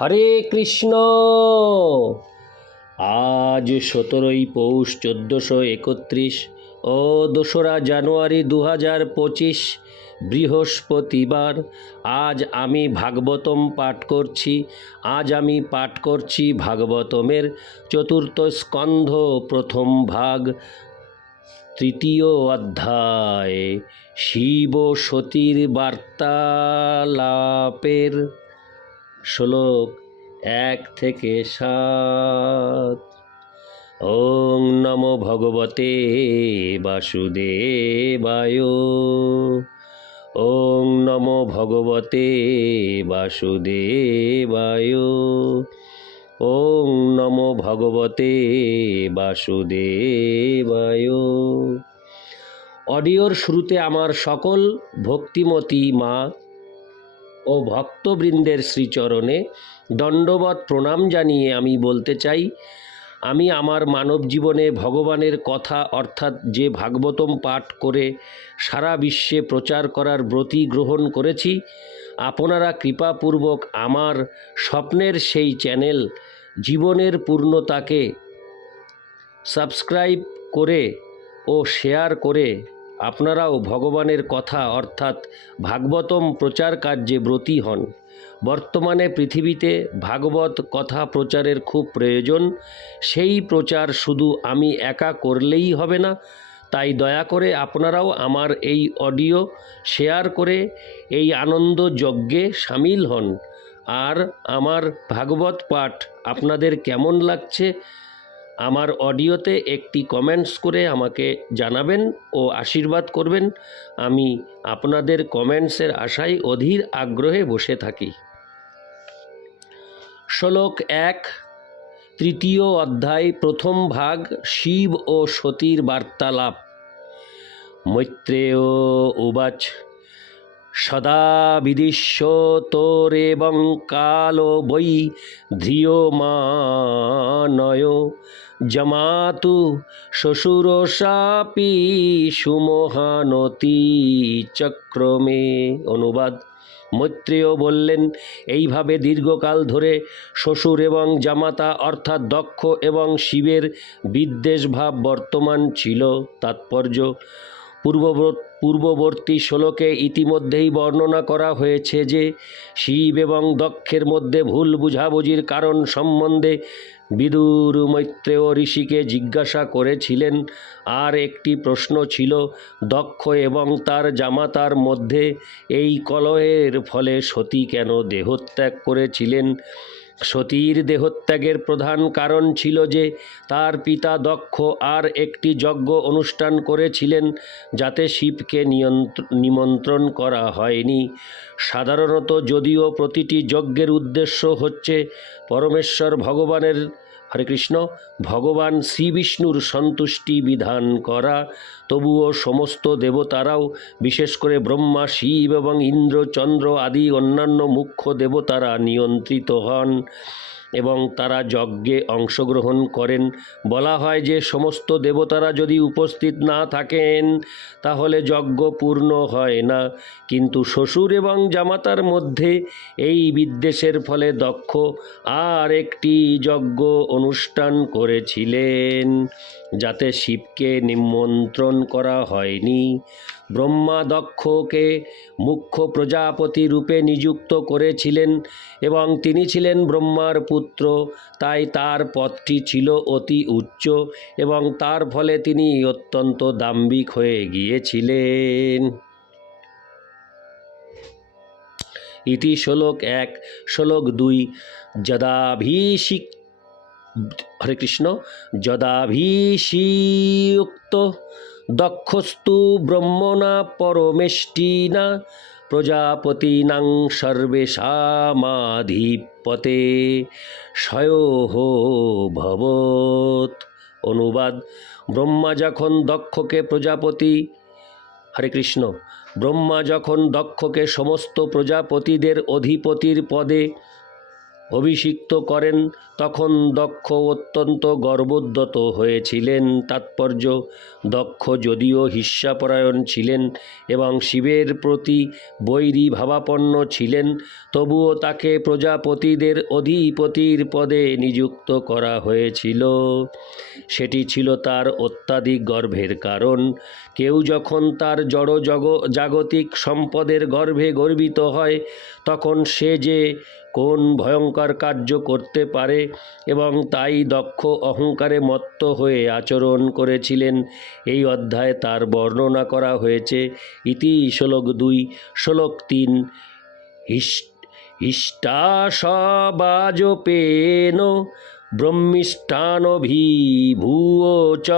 হরে কৃষ্ণ। আজ সতেরোই পৌষ চোদ্দোশো একত্রিশ ও দোসরা জানুয়ারি দু হাজার পঁচিশ বৃহস্পতিবার। আজ আমি ভাগবতম পাঠ করছি, আজ আমি পাঠ করছি ভাগবতমের চতুর্থ স্কন্ধ, প্রথম ভাগ, তৃতীয় অধ্যায়। শিব সতীর বার্তালাপের শ্লোক এক থেকে সাত। ওং নমো ভগবতে বাসুদেবায়। ওং নমো ভগবতে বাসুদেবায়। ওং নমো ভগবতে বাসুদেবায়। অডিওর শুরুতে আমার সকল ভক্তিমতী মা ও ভক্তবৃন্দের শ্রীচরণে দণ্ডবত প্রণাম জানিয়ে আমি বলতে চাই, আমি আমার মানব জীবনে ভগবানের কথা অর্থাৎ যে ভাগবতম পাঠ করে সারা বিশ্বে প্রচার করার ব্রতী গ্রহণ করেছি, আপনারা কৃপাপূর্বক আমার স্বপ্নের সেই চ্যানেল জীবনের পূর্ণতাকে সাবস্ক্রাইব করে ও শেয়ার করে আপনারাও ভগবানের কথা অর্থাৎ ভাগবতম প্রচার কার্যে ব্রতী হন। বর্তমানে পৃথিবীতে ভাগবত কথা প্রচারের খুব প্রয়োজন। সেই প্রচার শুধু আমি একা করলেই হবে না, তাই দয়া করে আপনারাও আমার এই অডিও শেয়ার করে এই আনন্দ যজ্ঞে সামিল হন। আর আমার ভাগবত পাঠ আপনাদের কেমন লাগছে আমার অডিওতে একটি কমেন্টস করে আমাকে জানাবেন ও আশীর্বাদ করবেন। আমি আপনাদের কমেন্টসের আশায় অধীর আগ্রহে বসে থাকি। শ্লোক এক, তৃতীয় অধ্যায়, প্রথম ভাগ, শিব ও সতীর বার্তালাপ। মৈত্রেয় উবাচ, সদা বিদিশ্য তোরেবং কালো বৈ ধ্রিয়মানয় জমাতু শ্বশুরসাপি সুমহানতি চক্রমে। অনুবাদ। মৈত্রেয় বললেন, এইভাবে দীর্ঘকাল ধরে শ্বশুর এবং জামাতা অর্থাৎ দক্ষ এবং শিবের বিদ্বেষভাব বর্তমান ছিল। তাৎপর্য পূর্ববর্তী পূর্ববর্তী শ্লোকে ইতিমধ্যেই বর্ণনা করা হয়েছে যে, শিব এবং দক্ষের মধ্যে ভুল বুঝাবুঝির কারণ সম্বন্ধে বিদুর মৈত্রেয় ঋষিকে জিজ্ঞাসা করেছিলেন, আর একটি প্রশ্ন ছিল, দক্ষ এবং তার জামাতার মধ্যে এই কলয়ের ফলে সতী কেন দেহত্যাগ করেছিলেন? সতীর দেহত্যাগের প্রধান কারণ ছিল যে তার পিতা দক্ষ আর একটি যজ্ঞ অনুষ্ঠান করেছিলেন, যাতে শিবকে নিমন্ত্রণ করা হয়নি। সাধারণত যদিও প্রতিটি যজ্ঞের উদ্দেশ্য হচ্ছে পরমেশ্বর ভগবানের হরে কৃষ্ণ ভগবান শ্রীবিষ্ণুর সন্তুষ্টি বিধান করা। তবুও সমস্ত দেবতারাও, বিশেষ করে ব্রহ্মা, শিব এবং ইন্দ্র, চন্দ্র আদি অন্যান্য মুখ্য দেবতারা নিয়ন্ত্রিত হন। এবং তারা যজ্ঞে অংশগ্রহণ করেন। বলা হয় যে, সমস্ত দেবতারা যদি উপস্থিত না থাকেন, তাহলে যজ্ঞ পূর্ণ হয় না। কিন্তু শ্বশুর এবং জামাতার মধ্যে এই বিদ্বেষের ফলে দক্ষ আর একটি যজ্ঞ অনুষ্ঠান করেছিলেন, যাতে শিবকে নিমন্ত্রণ করা হয়নি। ব্রহ্মা দক্ষকে মুখ্য প্রজাপতি রূপে নিযুক্ত করেছিলেন এবং তিনি ছিলেন ব্রহ্মার পুত্র, তাই তার পদটি ছিল অতি উচ্চ এবং তার ফলে তিনি অত্যন্ত দাম্ভিক হয়ে গিয়েছিলেন। ইতি শ্লোক এক, শ্লোক দুই যদাভিষিক হরে কৃষ্ণ, যদাভিষিক্ত, দক্ষস্তু ব্রহ্মণা পরমেষ্টিনা, প্রজাপতিনাং সর্বেশামাধিপতে, স্বয়হ ভবত। অনুবাদ, ব্রহ্মা যখন দক্ষকে প্রজাপতি, হরে কৃষ্ণ, ব্রহ্মা যখন দক্ষকে সমস্ত প্রজাপতিদের অধিপতির পদে অভিষিক্ত করেন, তখন দক্ষ অত্যন্ত গর্বোদ্যত হয়েছিলেন। তাৎপর্য, দক্ষ যদিও হিস্যাপরায়ণ ছিলেন এবং শিবের প্রতি বৈরী ভাবাপন্ন ছিলেন, তবুও তাকে প্রজাপতিদের অধিপতির পদে নিযুক্ত করা হয়েছিল। সেটি ছিল তার অত্যাধিক গর্ভের কারণ। কেউ যখন তার জড় জগ জাগতিক সম্পদের গর্ভে গর্বিত হয়, তখন সে যে কোন ভয়ঙ্কর কার্য করতে পারে এবং তাই দক্ষ অহংকারে মত্ত হয়ে আচরণ করেছিলেন। এই অধ্যায়ে তার বর্ণনা করা হয়েছে। ইতি শ্লোক দুই, শ্লোক তিন হিষ্টাসবাজপেন ব্রহ্মিষ্ঠানভিভূয় চ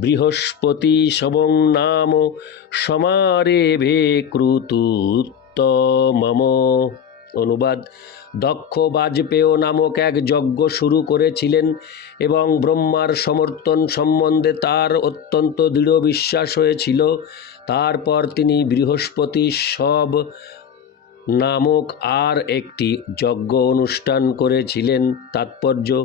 বৃহস্পতি শবং নাম সমারেভে ক্রুতুত্তমম। অনুবাদ দক্ষ বাজপেয় নামক এক যজ্ঞ শুরু করেছিলেন এবং ব্রহ্মার সমর্থন সম্বন্ধে তার অত্যন্ত দৃঢ় বিশ্বাস হয়েছিল। তারপর তিনি বৃহস্পতি সব নামক আর একটি যজ্ঞ অনুষ্ঠান করেছিলেন। তাৎপর্য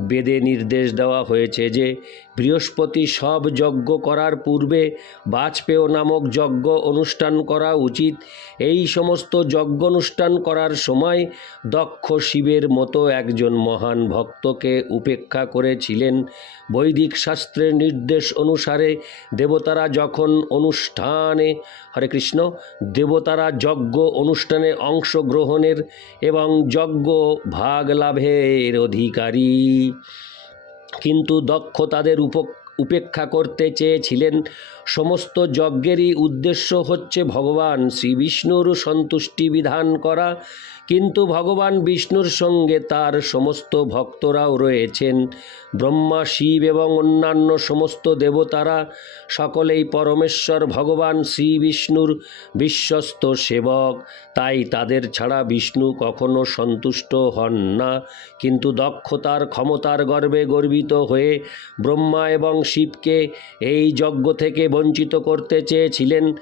বেদে নির্দেশ দেওয়া হয়েছে যে, বৃহস্পতি সব যজ্ঞ করার পূর্বে বাজপেয় নামক যজ্ঞ অনুষ্ঠান করা উচিত। এই সমস্ত যজ্ঞ অনুষ্ঠান করার সময় দক্ষ শিবের মতো একজন মহান ভক্তকে উপেক্ষা করেছিলেন। বৈদিক শাস্ত্রের নির্দেশ অনুসারে দেবতারা যখন অনুষ্ঠানে, হরে কৃষ্ণ, দেবতারা যজ্ঞ অনুষ্ঠানে অংশগ্রহণের এবং যজ্ঞ ভাগ লাভের অধিকারী। কিন্তু দক্ষ তাদের উপ উপেক্ষা করতে চেয়েছিলেন। সমস্ত যজ্ঞেরই উদ্দেশ্য হচ্ছে ভগবান শ্রীবিষ্ণুর সন্তুষ্টি বিধান করা। কিন্তু ভগবান বিষ্ণুর সঙ্গে তার সমস্ত ভক্তরাও রয়েছেন। ব্রহ্মা, শিব এবং অন্যান্য সমস্ত দেবতারা সকলেই পরমেশ্বর ভগবান শ্রী বিষ্ণুর বিশ্বস্ত সেবক। তাই তাদের ছাড়া বিষ্ণু কখনো সন্তুষ্ট হন না। কিন্তু দক্ষতার ক্ষমতার গর্বে গর্বিত হয়ে ব্রহ্মা এবং শিবকে এই যজ্ঞ থেকে বঞ্চিত করতে চেয়েছিলেন।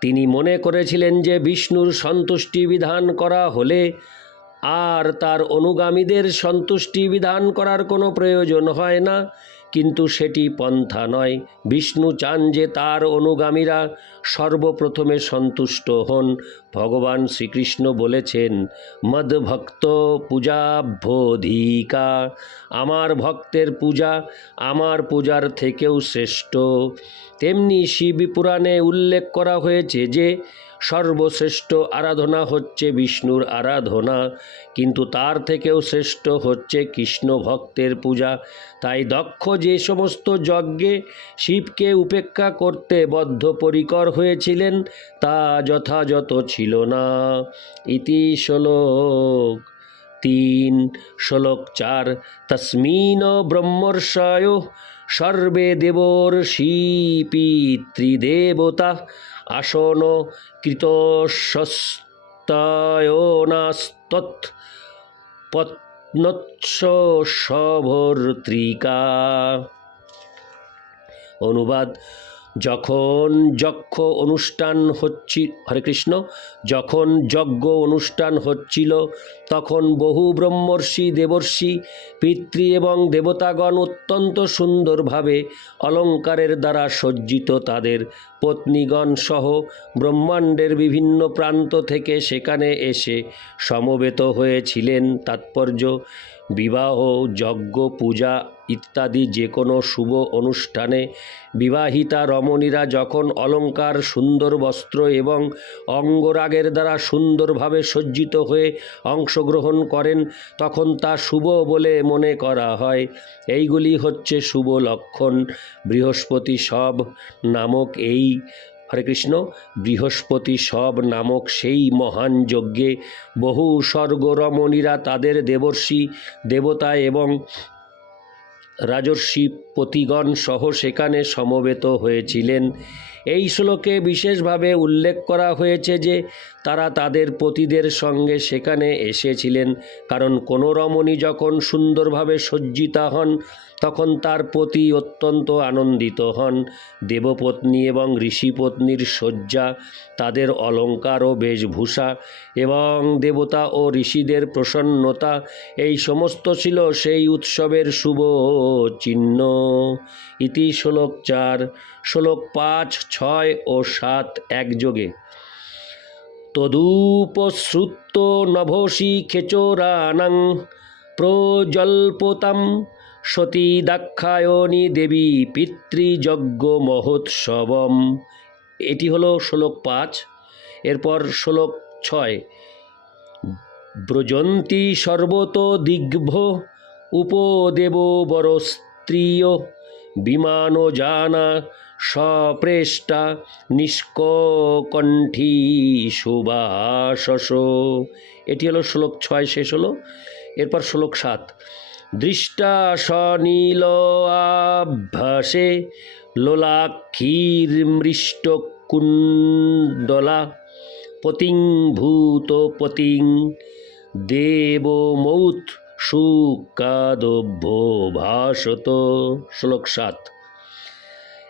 তিনি মনে করেছিলেন যে বিষ্ণুর সন্তুষ্টি বিধান করা হলে আর তার অনুগামীদের সন্তুষ্টি বিধান করার কোনো প্রয়োজন হয় না। কিন্তু সেটি পন্থা নয়। বিষ্ণু চান যে তার অনুগামীরা সর্বপ্রথমে সন্তুষ্ট হন। ভগবান শ্রীকৃষ্ণ বলেছেন মদভক্ত পূজাভ্যধিকা আমার ভক্তের পূজা আমার পূজার থেকেও শ্রেষ্ঠ। তেমনি শিব পুরাণে উল্লেখ করা হয়েছে যে সর্বশ্রেষ্ঠ আরাধনা হচ্ছে বিষ্ণুর আরাধনা, কিন্তু তার থেকেও শ্রেষ্ঠ হচ্ছে কৃষ্ণ ভক্তের পূজা। তাই দক্ষ যে সমস্ত যজ্ঞে শিবকে উপেক্ষা করতে বদ্ধপরিকর হয়েছিলেন, তা যথাযথ ছিল না। ইতি শ্লোক তিন, শ্লোক চার, তস্মিন ব্রহ্মর্ষায় সর্বে দেবর্ষি পিতৃদেবতা আসন কৃতস্বস্তয়নাস্তৎ পত্নৎস অনুবাদ যখন যক্ষ অনুষ্ঠান হচ্ছি হরে কৃষ্ণ, যখন যজ্ঞ অনুষ্ঠান হচ্ছিল, তখন বহু ব্রহ্মর্ষি, দেবর্ষি, পিতৃ এবং দেবতাগণ অত্যন্ত সুন্দরভাবে অলঙ্কারের দ্বারা সজ্জিত তাদের পত্নীগণ সহ ব্রহ্মাণ্ডের বিভিন্ন প্রান্ত থেকে সেখানে এসে সমবেত হয়েছিলেন। তাৎপর্য বিবাহ, যজ্ঞ, পূজা ইত্যাদি যে কোনো শুভ অনুষ্ঠানে বিবাহিতা রমণীরা যখন অলঙ্কার, সুন্দর বস্ত্র এবং অঙ্গরাগের দ্বারা সুন্দরভাবে সজ্জিত হয়ে অংশগ্রহণ করেন, তখন তা শুভ বলে মনে করা হয়। এইগুলি হচ্ছে শুভ লক্ষণ। বৃহস্পতি সব নামক এই হরে কৃষ্ণ, বৃহস্পতি সব নামক সেই মহান যজ্ঞে বহু স্বর্গরমণীরা তাদের দেবর্ষি, দেবতা এবং রাজর্ষি পতিগণ সহ সেখানে সমবেত হয়েছিলেন। এই শ্লোকে বিশেষভাবে উল্লেখ করা হয়েছে যে তারা তাদের পতিদের সঙ্গে সেখানে এসেছিলেন। কারণ কোনো রমণী যখন সুন্দরভাবে সজ্জিতা হন, তখন তার পতি অত্যন্ত আনন্দিত হন। দেবপত্নী এবং ঋষিপত্নীর শয্যা, তাদের অলঙ্কার ও বেশভূষা এবং দেবতা ও ঋষিদের প্রসন্নতা, এই সমস্ত ছিল সেই উৎসবের শুভ চিহ্ন। ইতি শ্লোক চার, শ্লোক পাঁচ, ছয় ও সাত একযোগে। তদুপশ্রুত নভসি খেচোরানাং প্রজল্পতাম সতী দাক্ষায়ণী দেবী পিতৃযজ্ঞ মহোৎসবম এটি হলো শ্লোক পাঁচ, এরপর শ্লোক ছয়। ব্রজন্তী সর্বত দিগ্ভ, উপদেব বর স্ত্রিয় বিমান জানা সপ্রেষ্টা নিষ্কণ্ঠী সুবাসস এটি হলো শ্লোক ছয় শেষ হলো। এরপর শ্লোক সাত। দৃষ্টা সনীল আভ্যাসে লোলাক্ষীর মৃষ্ট কুণ্ডলা পতিং ভূত পতিং দেবমৌত সুকাদভ্য ভাসত। শ্লোক সাত।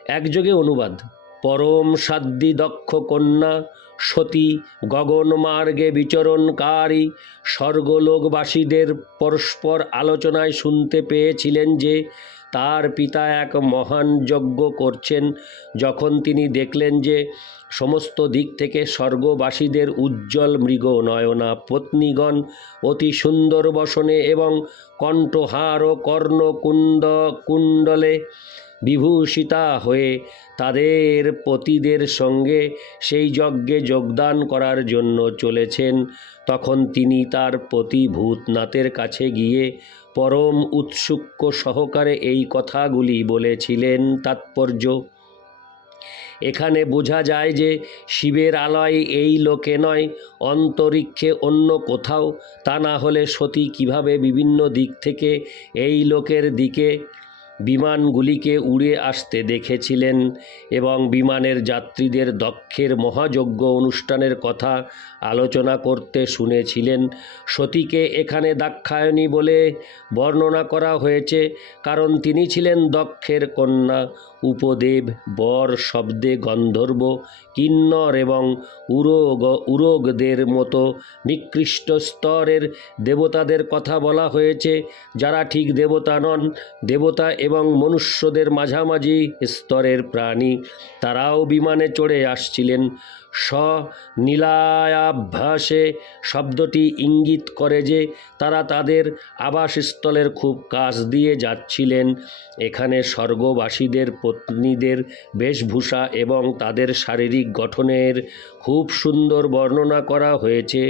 একযোগে অনুবাদ। পরম সাধ্যি দক্ষ কন্যা, সতী গগনমার্গে বিচরণকারী, স্বর্গলোকবাসীদের পরস্পর আলোচনায় শুনতে পেয়েছিলেন যে, তার পিতা এক মহান যজ্ঞ করছেন, যখন তিনি দেখলেন যে, সমস্ত দিক থেকে স্বর্গবাসীদের উজ্জ্বল মৃগ নয়না পত্নীগণ অতি সুন্দর বসনে এবং কণ্ঠহার ও কর্ণকুণ্ড কুণ্ডলে বিভূষিতা হয়ে তাদের পতিদের সঙ্গে সেই যজ্ঞে যোগদান করার জন্য চলেছেন। তখন তিনি তার পতি ভূতনাথের কাছে গিয়ে পরম উৎসুক্য সহকারে এই কথাগুলি বলেছিলেন, তাৎপর্য, এখানে বোঝা যায় যে শিবের আলয় এই লোকে নয়, অন্তরিক্ষে অন্য কোথাও। তা না হলে সতী কীভাবে বিভিন্ন দিক থেকে এই লোকের দিকে বিমানগুলিকে উড়ে আসতে দেখেছিলেন এবং বিমানের যাত্রীদের দক্ষের মহাযজ্ঞ অনুষ্ঠানের কথা আলোচনা করতে শুনেছিলেন। সতীকে এখানে দাক্ষায়ণী বলে বর্ণনা করা হয়েছে, কারণ তিনি ছিলেন দক্ষের কন্যা। উপদেব, বর শব্দে গন্ধর্ব, কিন্নর এবং উরোগ, উরোগদের মতো নিকৃষ্ট স্তরের দেবতাদের কথা বলা হয়েছে। যারা ঠিক দেবতা নন, দেবতা এবং মনুষ্যদের মাঝামাঝি স্তরের প্রাণী, তারাও বিমানে চড়ে আসছিলেন। স নীলায়াভ্যাসে শব্দটি ইঙ্গিত করে যে তারা তাদের আবাসস্থলের খুব কাছ দিয়ে যাচ্ছিলেন। এখানে স্বর্গবাসীদের পত্নীদের বেশভূষা এবং তাদের শারীরিক গঠনের খুব সুন্দর বর্ণনা করা হয়েছে।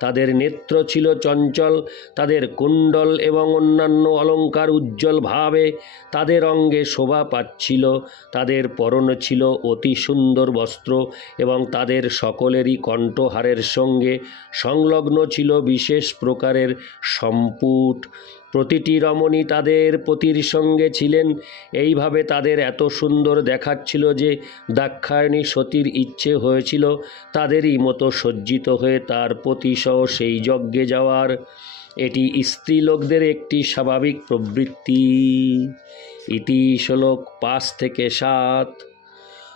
তাদের নেত্র ছিল চঞ্চল, তাদের কুণ্ডল এবং অন্যান্য অলঙ্কার উজ্জ্বলভাবে তাদের অঙ্গে শোভা পাচ্ছিল। তাদের পরনে ছিল অতি সুন্দর বস্ত্র এবং তাদের সকলেরই কণ্ঠহারের সঙ্গে সংলগ্ন ছিল বিশেষ প্রকারের সম্পুট। প্রতিটি রমণী তাদের পতির সঙ্গে ছিলেন। এইভাবে তাদের এত সুন্দর দেখাচ্ছিল যে দাক্ষায়ণী সতীর ইচ্ছে হয়েছিল তাদেরই মতো সজ্জিত হয়ে তার পতিসহ সেই যজ্ঞে যাওয়ার। এটি স্ত্রীলোকদের একটি স্বাভাবিক প্রবৃত্তি। ইতি শ্লোক পাঁচ থেকে সাত।